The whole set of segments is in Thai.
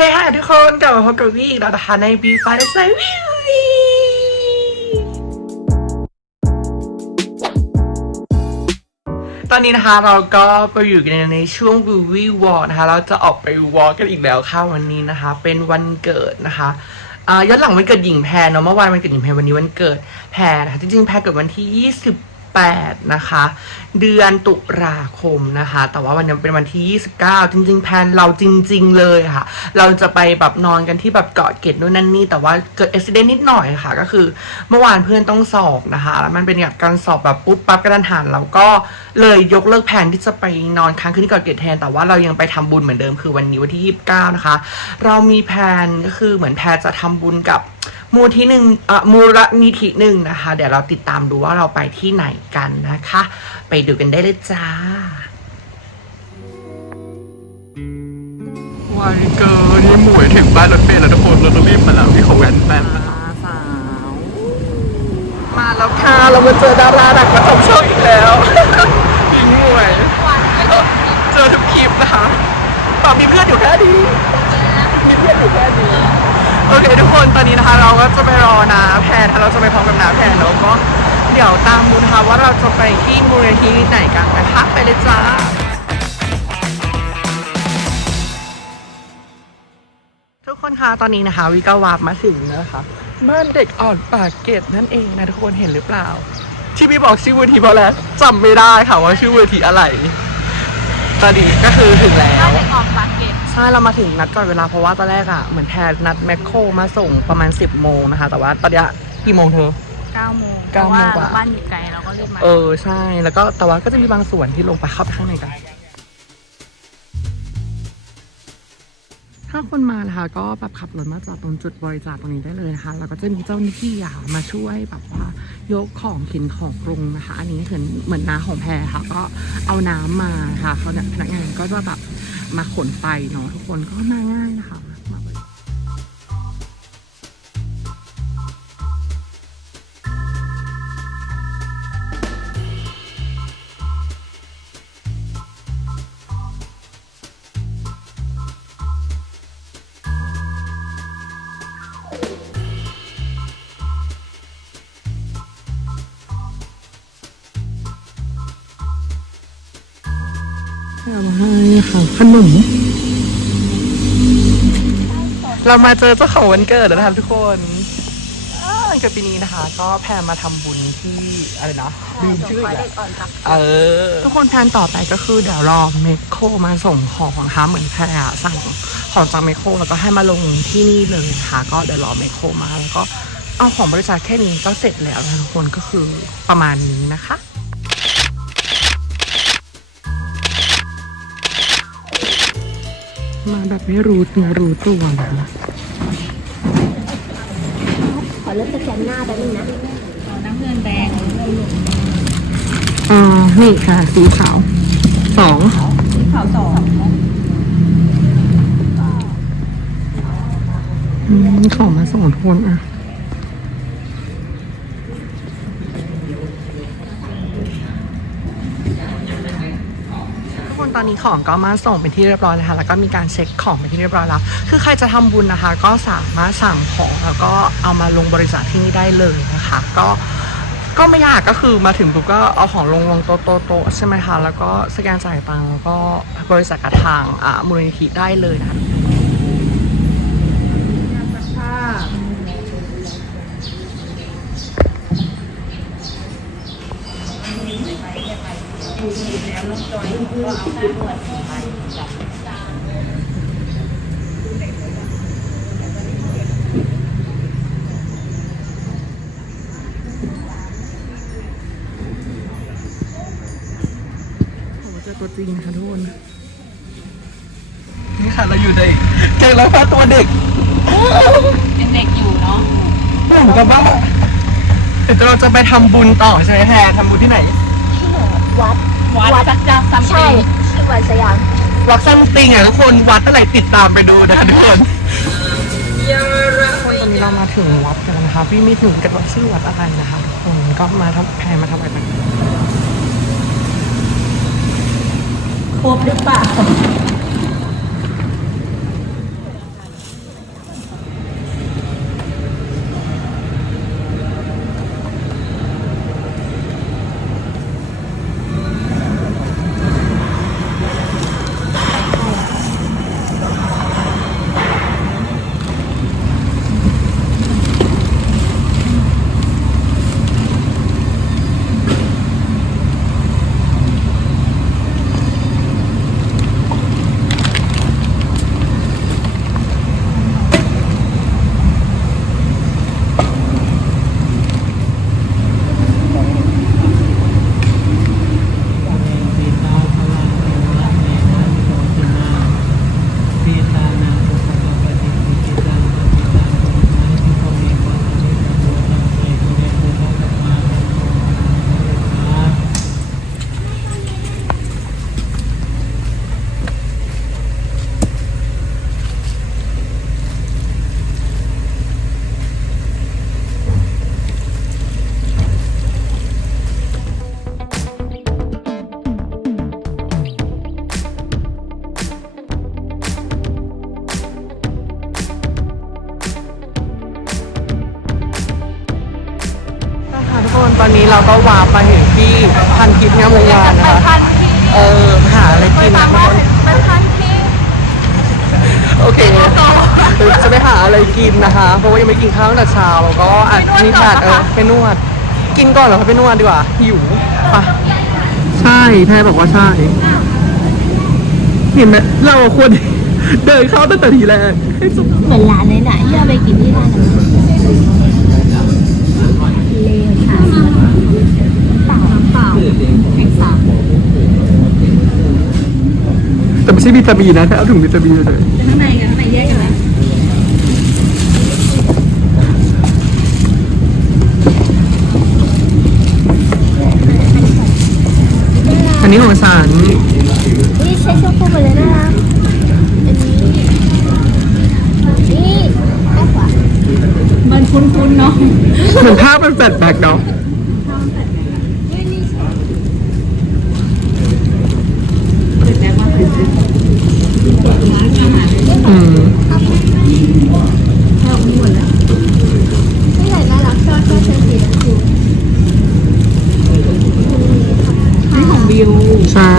say hi ทุกคนกลับมาพบกับวี่อีกแล้วนะคะใน B f i และ Say วิวตอนนี้นะคะเราก็ไปอยู่กันในช่วงวิววิวอนะคะ เราจะออกไปวอลกันอีกแล้วค่ะวันนี้นะคะ เป็นวันเกิดนะคะย้อนหลังวันเกิดหญิงแพรเนาะเมื่อวานวันเกิดหญิงแพรวันนี้วันเกิดแพรนะคะจริงๆแพรเกิดวันที่ 28 นะคะ เดือนตุลาคมนะคะ แต่ว่าวันนี้เป็นวันที่ 29 จริง ๆ แพนเราจริง ๆ เลยค่ะ เราจะไปแบบนอนกันที่แบบเกาะเกร็ดนู่นนั่นนี่ แต่ว่าเกิดอุบิเหตุนิดหน่อยค่ะ ก็คือเมื่อวานเพื่อนต้องสอบนะคะ แล้วมันเป็นแบบการสอบแบบปุ๊บปั๊บกระทันหันเราก็เลยยกเลิกแผนที่จะไปนอนค้างคืนที่เกาะเกร็ดแทน แต่ว่าเรายังไปทำบุญเหมือนเดิมคือวันนี้วันที่ 29 นะคะ เรามีแผนก็คือเหมือนแพรจะทำบุญกับ มูลที่หนึ่งเอ่อมูลนิธิหนึ่งนะคะ เดี๋ยวเราติดตามดูว่าเราไปที่ไหนกันนะคะ ไปดูกันได้เลยจ้าวันเกิดนี่หมวยถึงบ้านรถเมล์แล้วทุกคนเราต้องรีบมาแล้วพี่ขอแวนแป๊บสาว มาแล้วค่ะเรามาเจอดาราดังประจำช่องอีกแล้วพี่หมวยเออเจอทุกคลิปนะคะตอบมีเพื่อนอยู่แค่นี้มีเพื่อนอยู่แค่นี้โอเคทุกค นะคะเราก็จะไปรอนาแพนเราจะไปพร้อมกับนาแพนแล้วก็เดี๋ยวตามดูนะคะว่าเราจะไปที่มูลนิธิไหนกันนะคะไปเลยจ้าทุกคนคะตอนนี้นะคะวิก็วารมาถึงนะคะบ้านเด็กอ่อนปากเกร็ดนั่นเองนะทุกคนเห็นหรือเปล่า ที่พี่บอกชื่อเวทีเพราะแล้วจำไม่ได้ค่ะว่าชื่อเวทีอะไรตอนนี้ก็คือถึงแล้วถ้าเด็กออกปาก ใช่เรามาถึงนัดก่อนเวลาเพราะว่าตอนแรกอะเหมือนแพรนัดแมคโครมาส่งประมาณ 10 โมงนะคะ แต่ว่าตอนเนี้ยกี่โมงเธอ 9โมงเก้าโมงกว่า เพระบ้านอยู่ไกลเราก็รีบมา เออใช่แล้วก็แต่ว่าก็จะมีบางส่วนที่ลงไปเข้าไปข้างในกัน ถ้าคนมานะคะก็แบบขับรถมาจอดตรงจุดบริจาคตรงนี้ได้เลยนะคะแล้วก็จะมีเจ้าหน้าที่อะมาช่วยแบบว่ายกของเข็นของลงนะคะ อันนี้เหมือนเหมือนน้าของแพรค่ะ ก็เอาน้ำมาค่ะเขาเนี่ยพนักงานก็จะแบบ มาขนไปเนาะทุกคนก็มาง่ายนะคะ เอามาให้ค่ะขนมเรามาเจอเจ้าของวันเกิดแล้วนะคะทุกคนอ่าวันเกิดปีนี้นะคะ ก็แพรมาทำบุญที่อะไรนะลืมชื่ออีกแล้วอ่อนปากเออทุกคนแพลนต่อไปก็คือเดี๋ยวรอเมคโครมาส่งของนะคะเหมือนแพรอะสั่งของจากเมคโครแล้วก็ให้มาลงที่นี่เลยนะคะก็เดี๋ยวรอเมคโครมาแล้วก็เอาของบริจาคแค่นี้ก็เสร็จแล้วนะทุกคนก็คือประมาณนี้นะคะ มาแบบไม่รู้เนื้อรู้ตัวนะขอเลือกสแกนหน้าแป๊บนึงนะเอน้ำเงินแดงอ่านี่ค่ะ สีขาวสองสีขาวสองอืมของมาส่งทนอะ ทุกคนต อนนี้ของก็มาส่งเป็นที่เรียบร้อยแล้วค่ะแล้วก็มีการเช็คของเป็นที่เรียบร้อยแล้ว คือใครจะทำบุญนะคะ ก็สามารถสั่งของแล้วก็เอามาลงบริจาคที่นี่ได้เลยนะคะ ก็ก็ไม่ยากก็คือมาถึงปุ๊บก็เอาของลงลงโต๊ะโต๊ะโตใช่ไหมคะ แล้วก็สแกนจ่ายตังค์แล้วก็บริจาคกับทางอามูลนิธิได้เลยนะคะ โอ้เจอ ตัวจริงนะคะทุกคนนี่ค่ะเราอยู่ในเจอแล้วค่ะตัวเด็กเป็นเด็กอยู่เนาะเหมือนกับว่าเดี๋ยวเราจะไปทำบุญต่อใช่ไหมแพรทำบุญที่ไหนที่ไหนวัด วัดสักจังซัมใช่ติงชื่อวัดสยามวัดซัมติงอะทุกคนวัดอะไรติดตามไปดูนะคะทุกคนคนตอนนี้เรามาถึงวัดกันแล้วนะคะพี่ไม่ถึงกันว่าชื่อวัดอะไรนะคะทุกคนก็มาทำแพรมาทำอะไรกันครบหรือเปล่า หาอะไรกินนะทุกคนไปพันที่โอเคจะไปหาอะไรกินนะคะ เพราะว่ายังไม่กินข้าวตั้งแต่เช้าแล้วก็อาจมีขาดเออไปนวด กินก่อนเหรอไปนวดดีกว่าหิวปะใช่แท้บอกว่าใช่เห็นไหมเราควรเดินเข้าตั้งแต่ทีแรกให้สุดเหมือนร้านนั้นน่ะที่เราไปกินที่ร้านนั้นเลวค่ะเปล่าเปล่าแข็งสาม แต่ไม่ใช่วิตามินนะแค่เอาถุงวิตามินเลยข้างในกันข้างในแยกกันไหมอันนี้ของฉันนี่ใช้ช็อกโกแลตเลยนะคะอันนี้นี่แค่ขวามันคุ้นๆเนาะเหมือนภาพเป็นแฟลชแบ็กเนาะ เป็นแบบว่าเป็นร้านอาหาร อืม ชอบหมดแล้ว ไม่ใหญ่น่ารักชอบชอบเชลซีนะคือ นี่ของบิว ใช่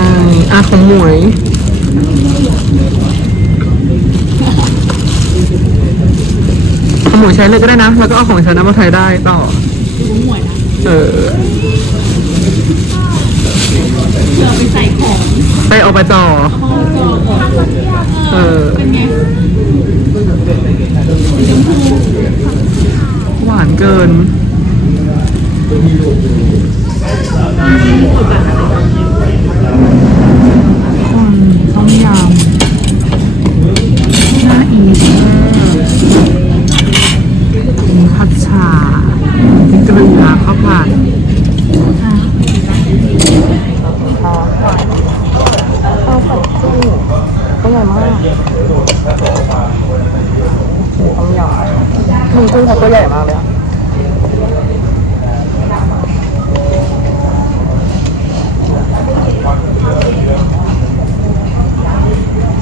อะของหม วยของหมวยใช้เลยก็ได้นะ แล้วก็เอาของฉันนะมาใช้ได้ต่อของหมวยนะเออ เผื่อไปใส่ของไปเอาไปจอพ่อก็ของเออ เป็นไงสีชมพูหวานเกินต้มยำน่าอีสมีผัดฉ่ามีเกลือข้าวผัดข้าวผัดกุ้งก็ใหญ่มากต้มยำมึงกุ้งเขาตัวใหญ่มากเลยอะ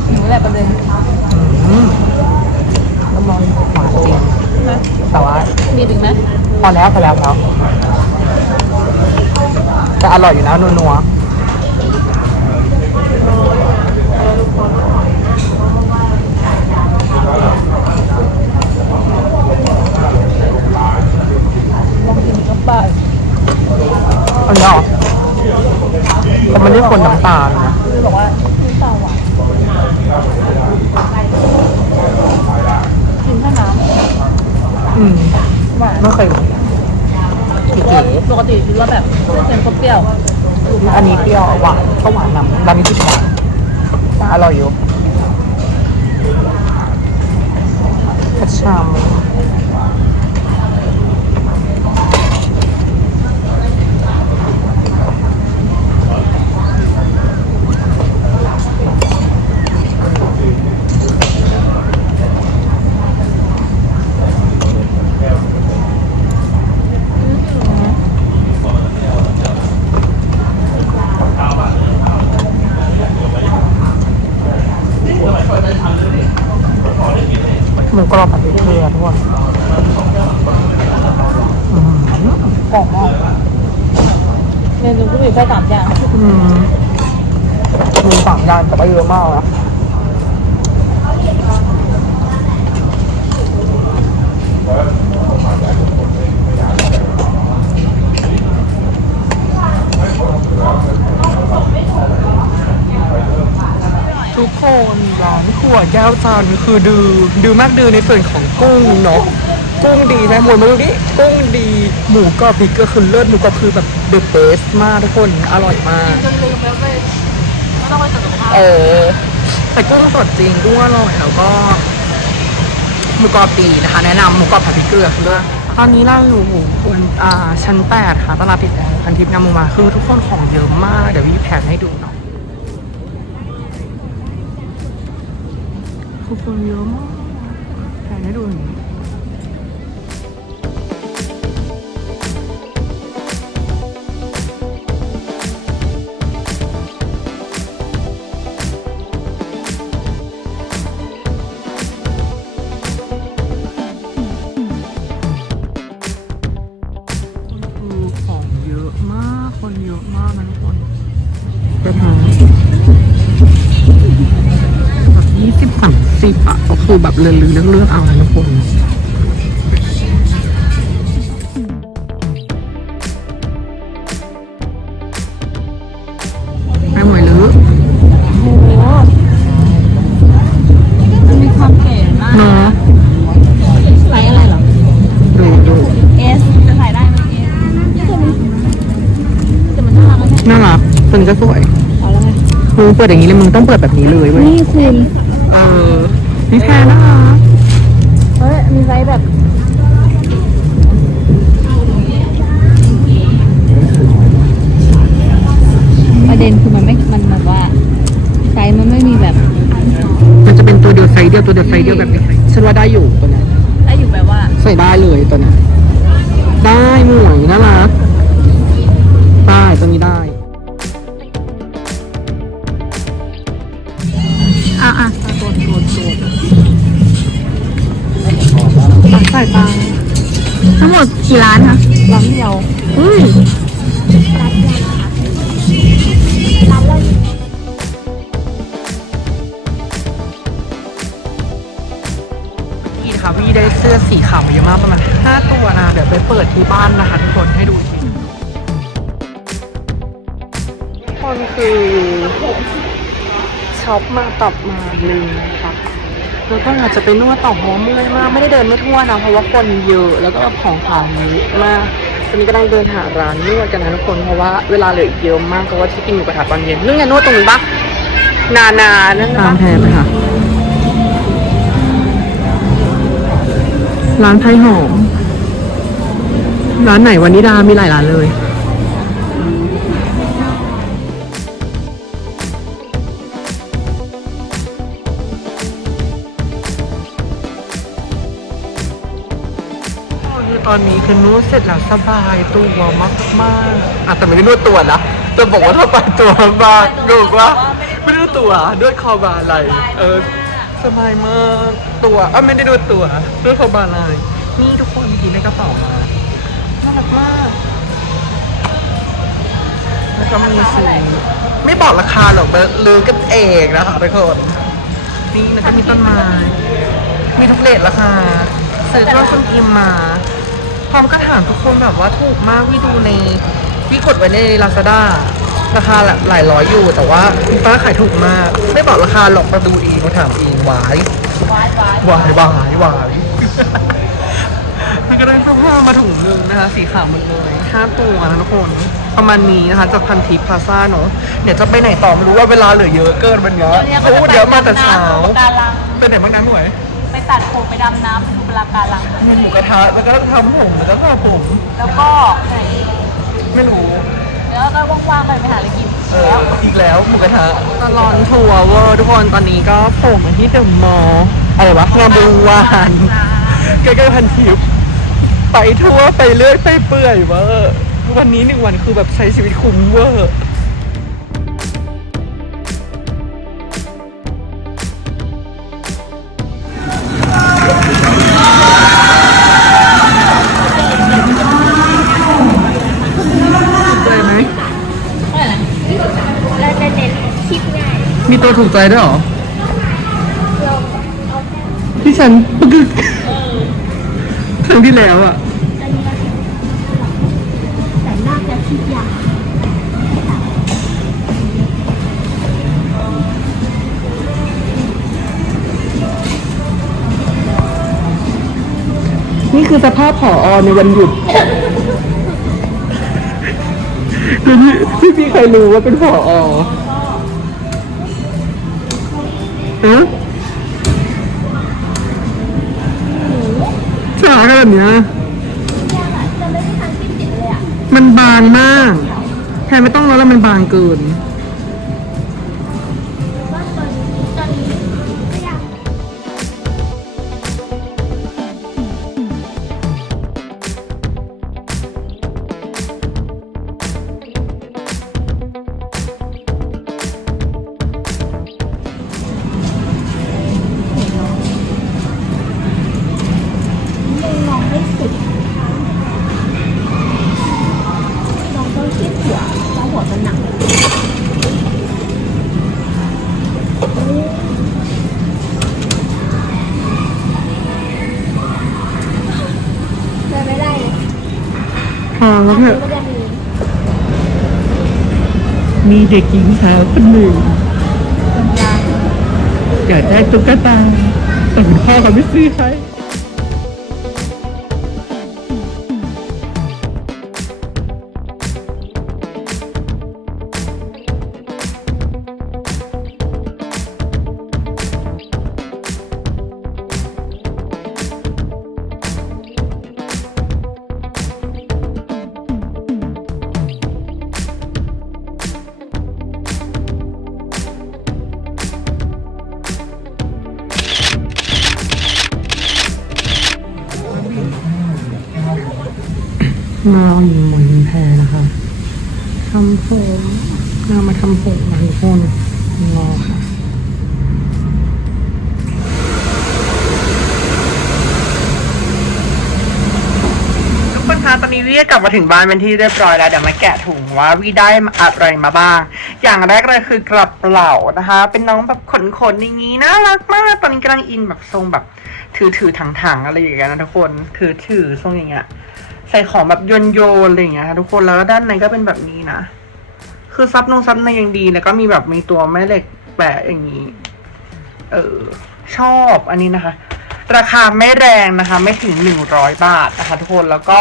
นี่แหละประเด็นอืมน้ำมันหวานจริง แต่ว่า มีอีกไหม พอแล้วพอแล้วพอแล้วแต่อร่อยอยู่นะนัวๆลองกินก็ไปอันนี้เหรอแต่มันไม่คนน้ำ ตาลนะบอกว่าน้ำตาหวานกินแค่น้อืมำหวานไม่เคยเก๋ปกติคิดว่าแบบเค็มก็เปรี้ยวๆอันนี้เปรี้ยวหวานก็หวานนำร้านนี้ติดหวานแต่อร่อยอยู่กระชาม หมูกรอบผัดพริกเกลือทุกคนอื้อหือกรอบมาก เมนูก็มีแค่สามอย่าง อืมมีสามอย่างแต่ว่าเยอะมากนะทุกคนร้าน ขวดแก้วจานคือดือดือมากดือในส่วนของกุ้งเนาะกุ้งดีนะหมดมาดูดิกุ้งดีหมูกรอบพริกก็คือเลิศหมูกรอบคือแบบเดอะเบสมากทุกคนอร่อยมากจนลืมแล้วไปไม่ต้องไปสุขภาพเออแต่กุ้งสดจริงกุ้งอร่อยแล้วก็หมูกรอบดีนะคะ แนะนำหมูกรอบผัดพริกเกลือคือเลิศตอนนี้เราอยู่บนอ่าชั้นแปดค่ะตลาดปิดแล้วพันทิพย์งามวงมาคือทุกคนของเยอะมาก เดี๋ยววิแผนให้ดูเนาะ คือคน แบบเลือนเลือกเลือกเอานะทุกคนไปหมวยลือโอ้โหมันมีความเก๋มากเนาะไซส์อะไรเหรอ ดูดูเอสจะใส่ได้ไหมเอสแต่มันน่ารักนะน่ารักตัวนี้ก็สวยเอาแล้วไง มึงเปิดอย่างนี้เลยมึงต้องเปิดแบบนี้เลยเว้ย นี่คุณ เออ นี่แพรน่ารักเฮ้ย มีไซส์แบบประเด็นคือมันไม่ มันแบบว่าไซส์มันไม่มีแบบ มันจะเป็นตัวเดียวไซส์เดียวตัวเดียวไซส์เดียวแบบนี้ฉันว่าได้อยู่ตัวเนี้ยได้อยู่แบบว่า ใส่ได้เลยตัวเนี้ยได้หมวยน่ารักได้ตัวนี้ได้ ใส่ตังทั้งหมดกี่ร้านคะร้านเดียวอุ้ยพี่ค่ะพี่ได้เสื้อสีขาวมาเยอะมากประมาณห้าตัวนะ เดี๋ยวไปเปิดที่บ้านนะคะทุกคนให้ดูทีทุกคนคือช็อปมาตับมาลืมนะคะ แล้วก็อาจจะไปนวดต่อหัวเมื่อยมากไม่ได้เดินไม่ทั่วนะเพราะว่าคนเยอะแล้วก็ของขายเยอะมากตอนนี้กำลังเดินหาร้านนวดกันนะทุกคนเพราะว่าเวลาเหลืออีกเยอะมากเพราะว่าที่กินหมูกระทะตอนเย็นนึกไงนวดตรงนี้ปะนานานั่นปะร้านแพงไหมคะร้านไทยหอมร้านไหนวันนิดามีหลายร้านเลย ตอนนี้คือนวดเสร็จแล้วสบายตัวมากมากๆอะแต่ไม่ได้นวดตัวนะจะบอกว่าถ้าไปตัวบางดูว่าไม่ได้นวดตัวด้วยคอบาอะไรเออสบายมากตัวเอ้าไม่ได้นวดตัวด้วยคอบาอะไรนี่ทุกคนกินในกระเป๋ามาน่ารักมากแล้วก็มีสีไม่บอกราคาหรอกแต่ลือกันเองนะคะทุกคนนี่แล้วก็มีต้นไม้มีทุกเลทราคาซื้อเครื่องคนอิมมา พร้อมก็ถามทุกคนแบบว่าถูกมากวิดูในวิกดไว้ในลาซาด้าราคาหลายร้อยอยู่ แต่ว่าคุณป้าขายถูกมาก ไม่บอกราคาหรอกมาดูเองมาถามเองวายวายวายวายวายมันก็ได้เสื้อผ้ามาถุงหนึงนะคะ สีขาวหมดเลยห้าตัวนะทุกคนประมาณนี้นะคะจากพันทิพย์พลาซ่าเนาะเดี๋ยวจะไปไหนต่อไม่รู้ว่าเวลาเหลือเยอะเกินวันเนี้ยเขาพูดเยอะมาแต่เช้าการังไปไหนบ้างนะหน่วย ไปตัดผมไปดำน้ำไปดูปลาการังมีหมูกระทะแล้วก็ต้องทำผมแล้วก็ทำผม แล้วก็ไหนไม่รู้ แล้วก็ว่างๆไปไปหาอะไรกินเอออีกแล้วหมูกระทะตลอนทัวร์เวอร์ทุกคนตอนนี้ก็โผล่มาที่เดอะมอลล์อะไรวะงามวงวานใกล้ๆพันทิพย์ไปทั่วไปเรื่อยไปเปื่อยเวอร์วันนี้หนึ่งวันคือแบบใช้ชีวิตคุ้มเวอร์ ตัวถูกใจด้วยเหรอที่ฉันปึกึกครั้งที่แล้วอะแต่น่าจะคิดยานี่คือสภาพผออในวันหยุดคือที่ที่พี่เคยรู้ว่าเป็นผออือชาขนาดเนี่ยมันบางมาก แทนไม่ต้องแล้วแล้วมันบางเกิน มีเด็กหญิงสาวคนหนึ่งอยากได้ตุ๊กตาแต่คุณพ่อเขาไม่ซื้อให้ มาเอาหญิงหมอนหญิงแพรนะคะทำผมนามาทำผมนะทุกคนรอค่ะทุกคนคะตอนนี้วิกลับมาถึงบ้านเป็นที่เรียบร้อยแล้วเดี๋ยวมาแกะถุงว่าวิได้อะไรมาบ้าง อย่างแรกเลยคือกระเป๋านะคะ เป็นน้องแบบขนๆอย่างนี้น่ารักมากตอนนี้กำลังอินแบบทรงแบบ ถือถือถังๆอะไรอย่างเงี้ยนะทุกคนถือถือทรงอย่างเงี้ย ใส่ของแบบโยนโยนอะไรอย่างเงี้ยค่ะทุกคนแล้วก็ด้านในก็เป็นแบบนี้นะ คือซับนงซับในยังดีแล้วก็มีแบบมีตัวแม่เหล็กแปะอย่างนี้ เออ ชอบอันนี้นะคะ ราคาไม่แรงนะคะ ไม่ถึงหนึ่งร้อยบาทนะคะ ทุกคนแล้วก็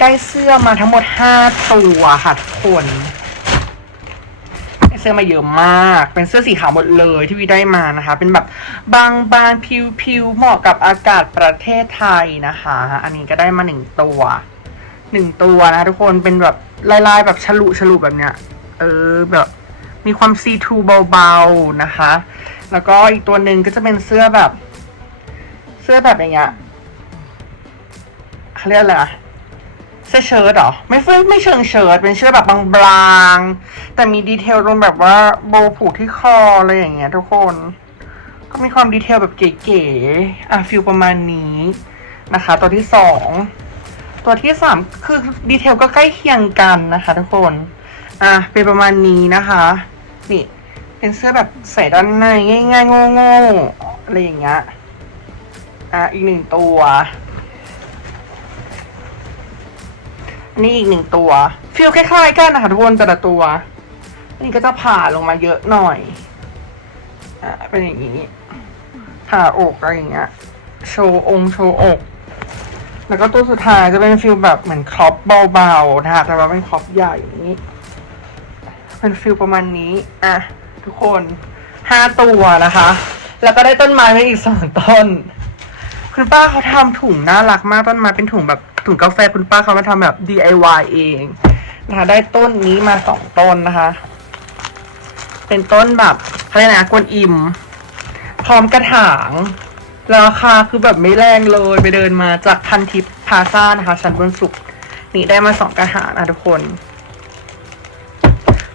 ได้เสื้อมาทั้งหมดห้าตัวค่ะทุกคนเสื้อมาเยอะมาก เป็นเสื้อสีขาวหมดเลยที่วิได้มานะคะ เป็นแบบบางบางผิวผิวเหมาะกับอากาศประเทศไทยนะคะ อันนี้ก็ได้มาหนึ่งตัว หนึ่งตัวนะทุกคนเป็นแบบลายๆแบบฉลุฉลุแบบเนี้ย เออแบบมีความซีทูเบาๆนะคะ แล้วก็อีกตัวหนึ่งก็จะเป็นเสื้อแบบ เสื้อแบบอย่างเงี้ยเขาเรียกอะไรอะเสื้อเชิ้ตเหรอ ไม่เสื้อไม่เชิงเชิ้ตเป็นเสื้อแบบบางๆ แต่มีดีเทลตรงแบบว่าโบผูกที่คออะไรอย่างเงี้ย ทุกคน ก็มีความดีเทลแบบเก๋ๆอะฟิลประมาณนี้นะคะ ตัวที่สอง ตัวที่สามคือดีเทลก็ใกล้เคียงกันนะคะ ทุกคน อะเป็นประมาณนี้นะคะ นี่เป็นเสื้อแบบใส่ด้านในง่ายๆโง่ๆอะไรอย่างเงี้ย อะอีกหนึ่งตัวนนี้อีกหนึ่งตัวฟีลคล้ายๆกันนะคะทุกคนแต่ละตัวนนี้ก็จะผ่าลงมาเยอะหน่อย อะเป็นอย่างนี้ผ่าอกอะไรอย่างเงี้ย โชว์องค์โชว์อก แล้วก็ตัวสุดท้ายจะเป็นฟิลแบบเหมือนครอปเบาๆนะคะแต่ว่าเป็นครอปใหญ่อย่างนี้ เป็นฟิลประมาณนี้ อะ ทุกคนห้าตัวนะคะ แล้วก็ได้ต้นไม้มาอีกสองต้น คุณป้าเขาทำถุงน่ารักมากต้นไม้เป็นถุงแบบถุงกาแฟคุณป้าเขามาทำแบบ DIY เองนะคะได้ต้นนี้มาสองต้นนะคะ เป็นต้นแบบเขาเรียกอะไรนะกวนอิม พร้อมกระถาง ราคาคือแบบไม่แรงเลยไปเดินมาจากพันทิปพาซ่านะคะ ชั้นบนสุดนี่ได้มาสองกระหางนะทุกคน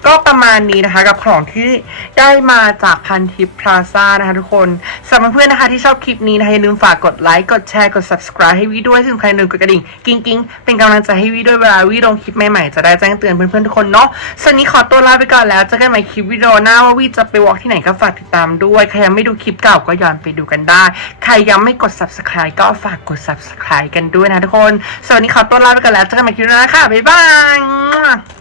ก็ประมาณนี้นะคะกับของที่ได้มาจากพันทิปพลาซ่านะคะทุกคนสำหรับเพื่อนนะคะที่ชอบคลิปนี้นะคะอย่าลืมฝากกดไลค์กดแชร์กด subscribe ให้วิด้วยที่สำคัญอย่าลืมกดกระดิ่งกิ้งกิ้งเป็นกำลังใจให้วิด้วยเวลาวิลงคลิปใหม่ๆจะได้แจ้งเตือนเพื่อนๆทุกคนเนาะส่วนนี้ขอตัวลาไปก่อนแล้วเจอกันใหม่คลิปวิดีโอหน้าว่าวิจะไปวอล์กที่ไหนก็ฝากติดตามด้วยใครยังไม่ดูคลิปเก่าก็ย้อนไปดูกันได้ ใครยังไม่กด subscribe ก็ฝากกด subscribe กันด้วยนะทุกคนส่วนนี้ขอตัวลาไปก่อนแล้วเจอกันใหม่คลิปหน้าค่ะบ๊ายบาย